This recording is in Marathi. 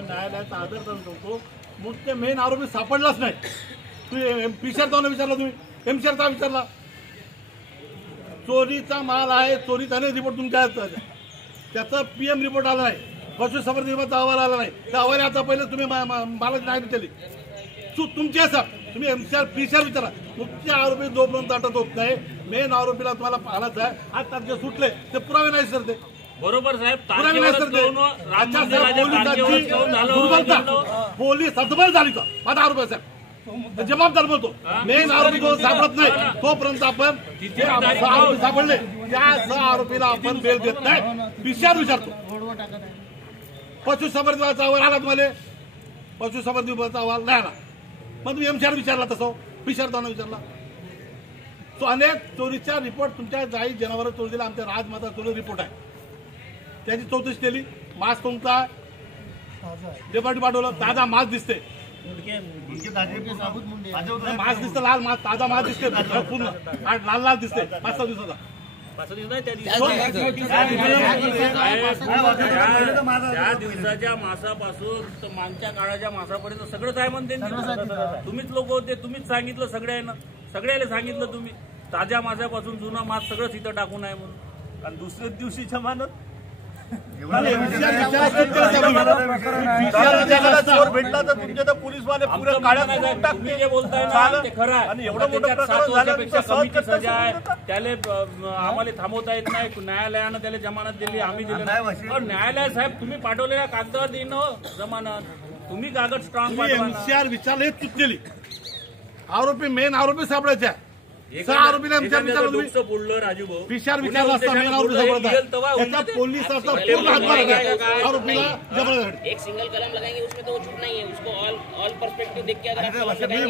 आम्ही न्यायालयाचा आदर करून ठेवतो. मुख्य मेन आरोपी सापडलाच नाही. तुम्ही पीसीआरचा विचारला, तुम्ही एमसीआरचा विचारला. चोरीचा माल आहे, चोरीचा नाही रिपोर्ट तुमच्या त्याचा पीएम रिपोर्ट आला नाही, पशुसंवर्धन विभागाचा अहवाल आला नाही. त्या अहवालाचा पहिले तुम्ही मालाची नाही दिली. चूक तुमची आहे साहेब. तुम्ही एमसीआर पीसीआर विचारा. मुख्य आरोपी जोपर्यंत अटक होत नाही, मेन आरोपीला तुम्हाला पाहायचं आहे. आज तारखे सुटले ते पुरावे नाही सर. ते बरोबर साहेब. पुरावे नाही सर. पोलीस हतबल झाली तर माझा आरोप आहे साहेब. जबाबदार बोलतो. मेन आरोपी जो सापडत नाही तोपर्यंत आपण आरोपी सापडले त्या आरोपीला आपण बेल देत नाही. पीसीआर विचारतो. पशुसंवर्धन विभागाचा अहवाल आला तुम्हाला, पशुसंवर्धन विभागाचा अहवाल नाही आला. मग तुम्ही एमसीआर विचारला, तसं पीसीआर जाऊन विचारला. तो अनेक चोरीच्या रिपोर्ट तुमच्या जाई जनावर चोरी दिला. आमच्या राजमाता चोरी रिपोर्ट आहे, त्याची चौकशी केली. मास्क तुमचा डेपाटी पाठवलं, ताजा मास्क दिसते. मास्क दिसतं लाल, मास्क ताजा मास्क दिसते पूर्ण लाल लाल दिसते. 5-6 दिवसाचा त्या दिवसाच्या मासापासून मागच्या काळाच्या मासापर्यंत सगळंच आहे म्हणते. तुम्हीच लोक होते, तुम्हीच सांगितलं सगळ्यांना, सगळ्याला सांगितलं तुम्ही. ताज्या मासापासून जुना मास सगळंच इथं टाकून आहे म्हणून. आणि दुसऱ्याच दिवशी जमानत भेटला तर तुमच्या तर पोलीसवाले पुरे काळ्या तुम्ही जे बोलताय ना ते खरं आहे. आणि एवढं मोठं 7 वर्षापेक्षा कमीची सजा आहे. त्याला आम्हाला थांबवता येत नाही. न्यायालयानं त्याला जमानत दिली, आम्ही दिली नाही. न्यायालय साहेब तुम्ही पाठवलेल्या कागदावर देईन जमानत. तुम्ही कागद स्ट्रॉंग पाठवा. एमसीआर विचारले चूक केली. आरोपी मेन आरोपी सापडायच्या. आरोपीला बोललं राजू भाऊ. पीसीआर विचारला असता मेन आरोपी सापडता. पोलिसाचा पूर्ण हातभार आरोपीला जबरदस्त. एक सिंगल कलम लगाएंगे उसमें तो वो छूट नहीं है. उसको ऑल पर्सपेक्टिव देख के अगर